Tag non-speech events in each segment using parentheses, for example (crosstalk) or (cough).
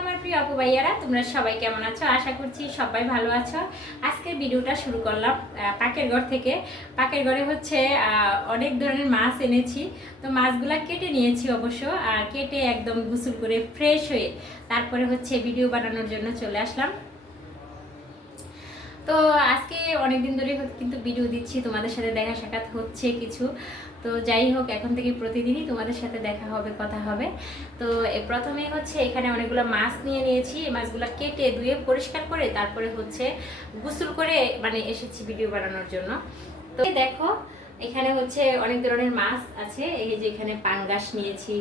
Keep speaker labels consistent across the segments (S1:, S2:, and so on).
S1: আমার প্রিয় আপু ভাইয়ারা, তোমরা সবাই কেমন আছো? আশা করছি সবাই ভালো আছো। আজকের ভিডিওটা শুরু করলাম পাকের ঘর থেকে। পাকের ঘরে হচ্ছে অনেক ধরনের মাছ এনেছি। তো মাছগুলা কেটে নিয়েছি অবশ্য কেটে একদম গুসুল করে ফ্রেশ হয়ে তারপরে হচ্ছে ভিডিও বানানোর জন্য চলে আসলাম। তো আজকে অনেকদিন ধরে কিন্তু ভিডিও দিচ্ছি, তোমাদের সাথে দেখা সাক্ষাৎ হচ্ছে কিছু। তো যাই হোক, এখন থেকে প্রতিদিনই তোমাদের সাথে দেখা হবে, কথা হবে। তো প্রথমে হচ্ছে এখানে অনেকগুলো মাছ নিয়ে নিয়েছি। এই মাছগুলো কেটে ধুয়ে পরিষ্কার করে তারপরে হচ্ছে গোসল করে মানে এসেছি ভিডিও বানানোর জন্য। তো দেখো, এখানে হচ্ছে অনেক ধরনের মাছ আছে। এই যে এখানে পাঙ্গাস নিয়েছি,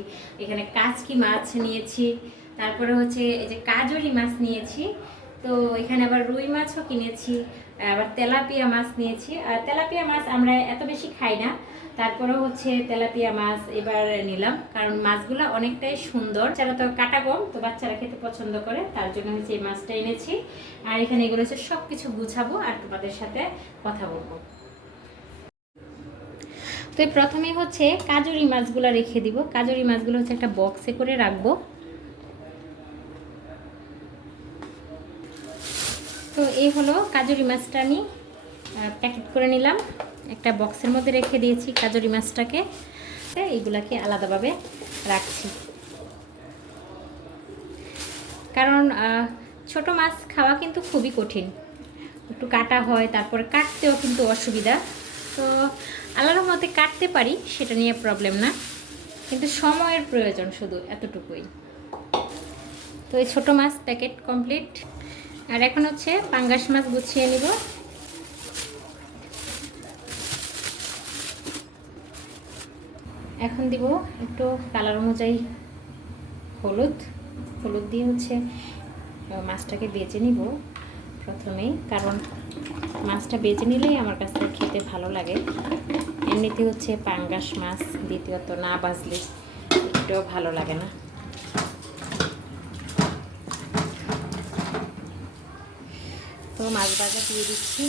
S1: এখানে কাচকি মাছ নিয়েছি, তারপরে হচ্ছে এই যে কাজরি মাছ নিয়েছি। তো এখানে আবার রুই মাছও কিনেছি, আবার তেলাপিয়া মাছ নিয়েছি। আর তেলাপিয়া মাছ আমরা এত বেশি খাই না, তারপরেও হচ্ছে তেলাপিয়া মাছ এবার নিলাম, কারণ মাছগুলো অনেকটাই সুন্দর। যারা তো কাটা কম তো বাচ্চারা খেতে পছন্দ করে, তার জন্য হচ্ছে এই মাছটা এনেছি। আর এখানে এগুলো হচ্ছে সব কিছু গুছাবো আর তোমাদের সাথে কথা বলব। তো প্রথমে হচ্ছে কাজুরি মাছগুলো রেখে দিব। কাজুরি মাছগুলো হচ্ছে একটা বক্সে করে রাখব। তো এই হলো কাজুরি মাছটা আমি প্যাকেট করে নিলাম। একটা বক্সের মধ্যে রেখে দিয়েছি কাজুরি মাছটাকে। এইগুলাকে আলাদাভাবে রাখছি। কারণ ছোট মাছ খাওয়া কিন্তু খুবই কঠিন। একটু কাটা হয়, তারপরে কাটতেও কিন্তু অসুবিধা। তো আলাদা মতে কাটতে পারি, সেটা নিয়ে প্রবলেম না। কিন্তু সময়ের প্রয়োজন শুধু, এতটুকুই। তো এই ছোটো মাছ প্যাকেট কমপ্লিট আর এখন হচ্ছে পাঙ্গাস মাছ গুছিয়ে নিব। এখন দিব একটু কালার অনুযায়ী হলুদ। হলুদ দিয়ে হচ্ছে মাছটাকে বেজে নিব প্রথমেই, কারণ মাছটা বেজে নিলেই আমার কাছে খেতে ভালো লাগে। এমনিতে হচ্ছে পাঙ্গাস মাছ দ্বিতীয়ত না বাজলে একটুও ভালো লাগে না। তো মাছ ভাজা দিয়ে দিচ্ছি।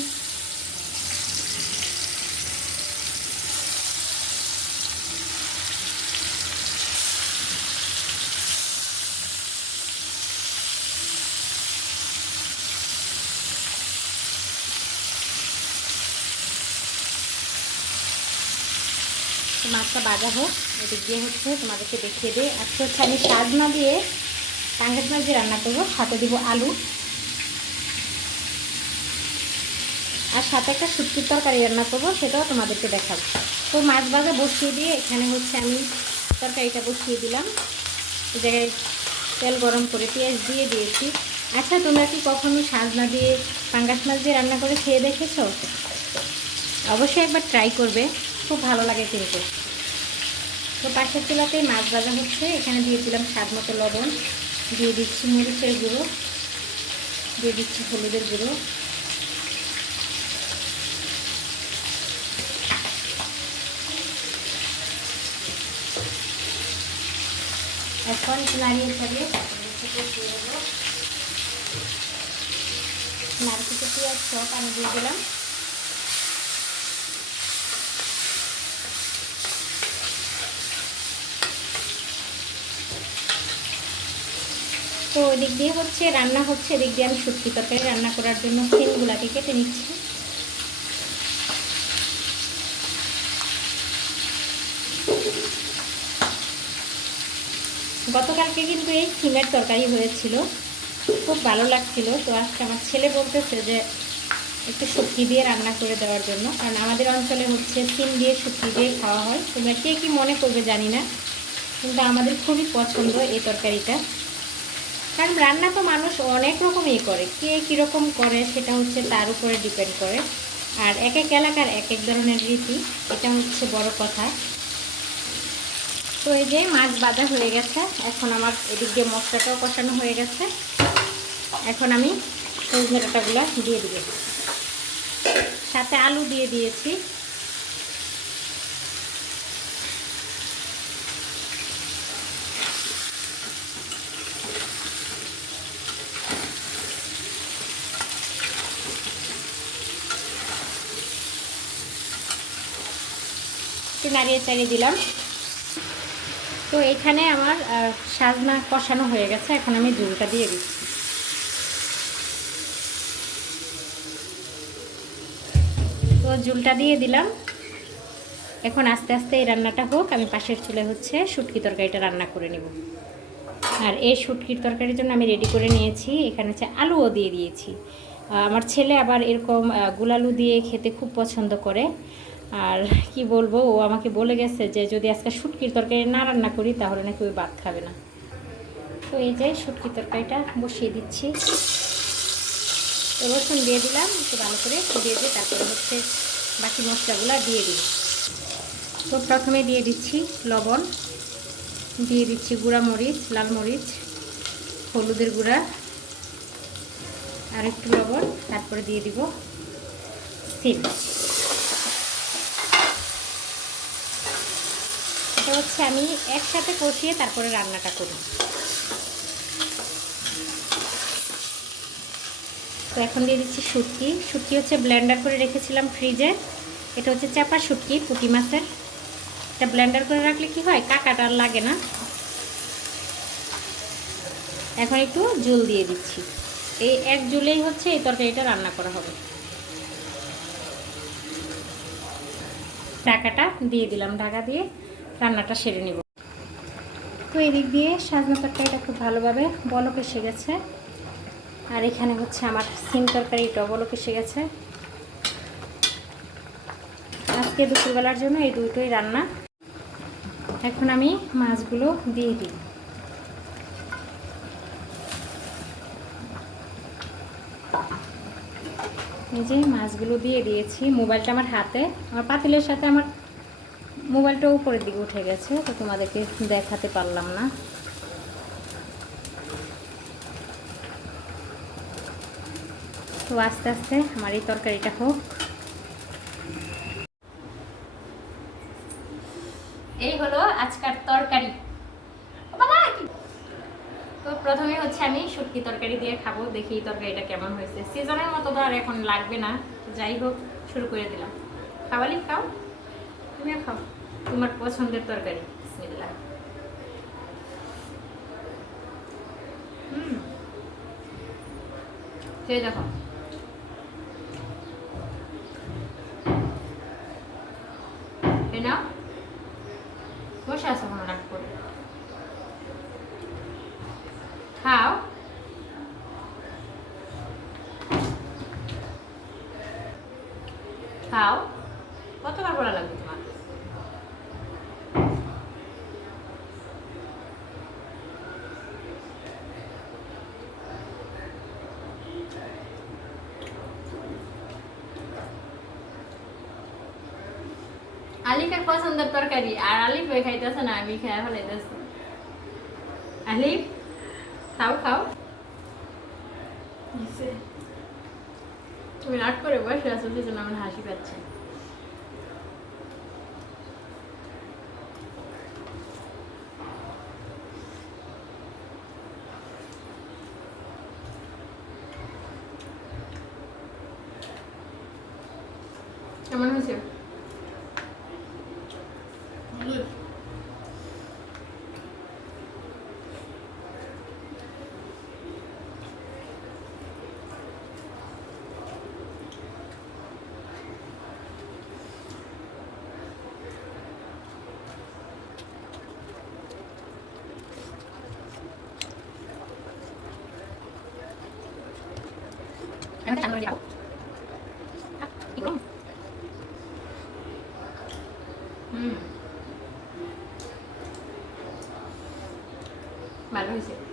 S1: মাছটা ভাজা হোক, এদিক দিয়ে হচ্ছে তোমাদেরকে দেখিয়ে দিই। আজকে হচ্ছে আমি সাজনা দিয়ে পাঙ্গাস মাছ দিয়ে রান্না করব, সাথে দিব আলু। আর সাথে একটা শুটকির তরকারি রান্না করব, সেটাও তোমাদেরকে দেখাবো। তো মাছ ভাজা বসিয়ে দিয়ে এখানে হচ্ছে আমি তরকারিটা বসিয়ে দিলাম। জায়গায় তেল গরম করে পেঁয়াজ দিয়ে দিয়েছি। আচ্ছা তোমরা কি কখনো সাজনা দিয়ে পাঙ্গাস মাছ দিয়ে রান্না করে খেয়ে দেখেছ? অবশ্যই একবার ট্রাই করবে, খুব ভালো লাগে কিন্তু তো পাশের চুলাতেই মাছ ভাজা হচ্ছে, এখানে দিয়েছিলাম স্বাদ মতো লবণ। দিয়ে দিচ্ছি মরিচের গুঁড়ো, দিয়ে দিচ্ছি হলুদের গুঁড়ো। এখন নাড়িয়ে ছাড়িয়ে নারকেল পেঁয়াজ সব আমি দিয়ে দিলাম। তো ওদিক দিয়ে হচ্ছে, রান্না হচ্ছে, এদিক দিয়ে আমি শুটকি তরকারি রান্না করার জন্য সিমগুলাকে কেটে নিচ্ছি। গতকালকে কিন্তু এই সিমের তরকারি হয়েছিল। খুব ভালো লাগছিল। তো আজকে আমার ছেলে বলতেছে যে, একটু শুটকি দিয়ে রান্না করে দেওয়ার জন্য। কারণ আমাদের অঞ্চলে হচ্ছে সিম দিয়ে শুটকি দিয়ে খাওয়া হয়। তোমরা কে কী মনে করবে জানি না। কিন্তু আমাদের খুবই পছন্দ এই তরকারিটা। কারণ রান্না তো মানুষ অনেক রকমই করে। কে কীরকম করে সেটা হচ্ছে তার উপরে ডিপেন্ড করে। আর এক এক এলাকার এক এক ধরনের রীতি। এটা হচ্ছে বড় কথা। তো এই যে মাছ বাঁধা হয়ে গেছে। এখন আমার এদিক দিয়ে মশলাটাও কষানো হয়ে গেছে। এখন আমি সজনে ডাঁটাগুলো দিয়ে দিব। সাথে আলু দিয়ে দিয়েছি। নাড়িয়ে চাড়িয়ে দিলাম। তো এখানে আমার সাজনা কষানো হয়ে গেছে। এখন আমি জুলটা দিয়ে দিচ্ছি। তো জুলটা দিয়ে দিলাম। এখন আস্তে আস্তে এই রান্নাটা হোক, আমি পাশের চুলে হচ্ছে শুটকি তরকারিটা রান্না করে নেব। আর এই শুটকির তরকারির জন্য আমি রেডি করে নিয়েছি। এখানে হচ্ছে আলুও দিয়ে দিয়েছি। আমার ছেলে আবার এরকম গুলালু দিয়ে খেতে খুব পছন্দ করে। আর কি বলব, ও আমাকে বলে গেছে যে যদি আজকে শুটকির তরকারি না রান্না করি, তাহলে নাকি ওই ভাত খাবে না। তো এই যে শুটকির তরকারিটা বসিয়ে দিচ্ছি। রসুন দিয়ে দিলাম, একটু ভালো করে দিয়ে দিয়ে তারপরে হচ্ছে বাকি মশলাগুলো দিয়ে দিই। তো প্রথমে দিয়ে দিচ্ছি লবণ, দিয়ে দিচ্ছি গুঁড়া মরিচ, লাল মরিচ, হলুদের গুঁড়া, আর একটু লবণ, তারপরে দিয়ে দিব সিল হচ্ছে আমি একসাথে কষিয়ে তারপরে রান্নাটা করি। তো এখন দিয়ে দিচ্ছি শুটকি। শুটকি হচ্ছে ব্লেন্ডার করে রেখেছিলাম ফ্রিজে এটা হচ্ছে চাপা শুটকি, পুঁটি মাছের। এটা ব্লেন্ডার করে রাখলে কি হয়? কাকাটা আর লাগে না। এখন একটু জল দিয়ে দিচ্ছি। এই এক জুলেই হচ্ছে এই তরকারিটা রান্না করা হবে। ঢাকাটা দিয়ে দিলাম ঢাকা দিয়ে। রান্নাটা সেরে নিব। তো এদিক দিয়ে সাজনা তরকারিটা খুব ভালোভাবে বলক এসে গেছে। আর এখানে হচ্ছে আমার সিম তরকারিটাও বলক এসে গেছে। আজকে দুপুরবেলার জন্য এই দুটোই রান্না। এখন আমি মাছগুলো দিয়ে দিই। এই যে মাছগুলো দিয়ে দিয়েছি, মোবাইলটা আমার হাতে, আমার পাতিলের সাথে আমার মোবাইলটা উপরের দিকে উঠে গেছে, তো তোমাদেরকে দেখাতে পারলাম না। তো আস্তে আস্তে আমার এই তরকারিটা হোক। এই হলো আজকার তরকারি। তো প্রথমে হচ্ছে আমি শুটকি তরকারি দিয়ে খাব, দেখি তরকারিটা কেমন হয়েছে। সিজনের মতো তো আর এখন লাগবে না, যাই হোক, শুরু করে দিলাম। খাওয়ালি খাও, তুমিও খাও। তোমার পছন্দের তরকারি। বিসমিল্লাহ। হুম। খেয়ে দেখো। বসে কতবার বলা লাগবে তোমার আলিফের পছন্দের তরকারি আর আলিফ ওই খাইতেছে না আমি খেয়ে ফেলাইতেছি। আলিফ খাও খাও। তুমি রাগ করে বসে আছো সেজন্য আমার হাসি পাচ্ছে। কেমন হয়েছে? Em ăn rồi হুম ভালো হয়েছে সত্যি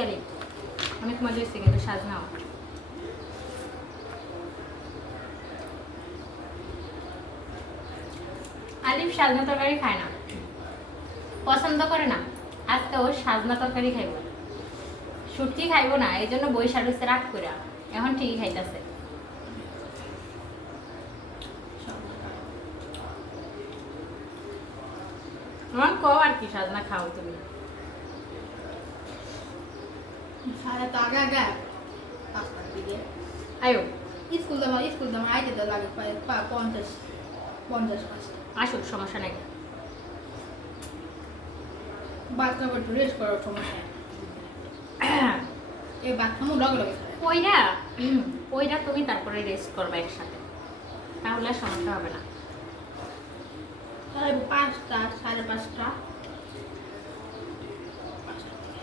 S1: আরে অনেক মজা হয়েছে কিন্তু সাজনাও। আলিফ সাজনা তরকারি খায় না। পছন্দ করে না। আজকে ও সাজনা তরকারি খাইব। সুটকি খাইব না, এই জন্য বই সারুছে রাগ করে এখন ঠিকই খাইতেছে। আমার কও আর কি সাজনা খাও তুমি?
S2: সাড়ে তো আগে আগে পাঁচটার দিকে।
S1: আয়ো।
S2: স্কুল দামা স্কুল দামা আইতে তো লাগে পঞ্চাশ পঞ্চাশ পাঁচটা
S1: আসুক সমস্যা নাই।
S2: বাচ্চা একটু রেস্ট করার সমস্যা। (coughs) এই মু লগে লগে
S1: ওইটা ওইটা তুমি তারপরে রেস্ট করবে একসাথে। তাহলে সমস্যা হবে না।
S2: তাহলে পাঁচটা সাড়ে পাঁচটা পাঁচটার দিকে।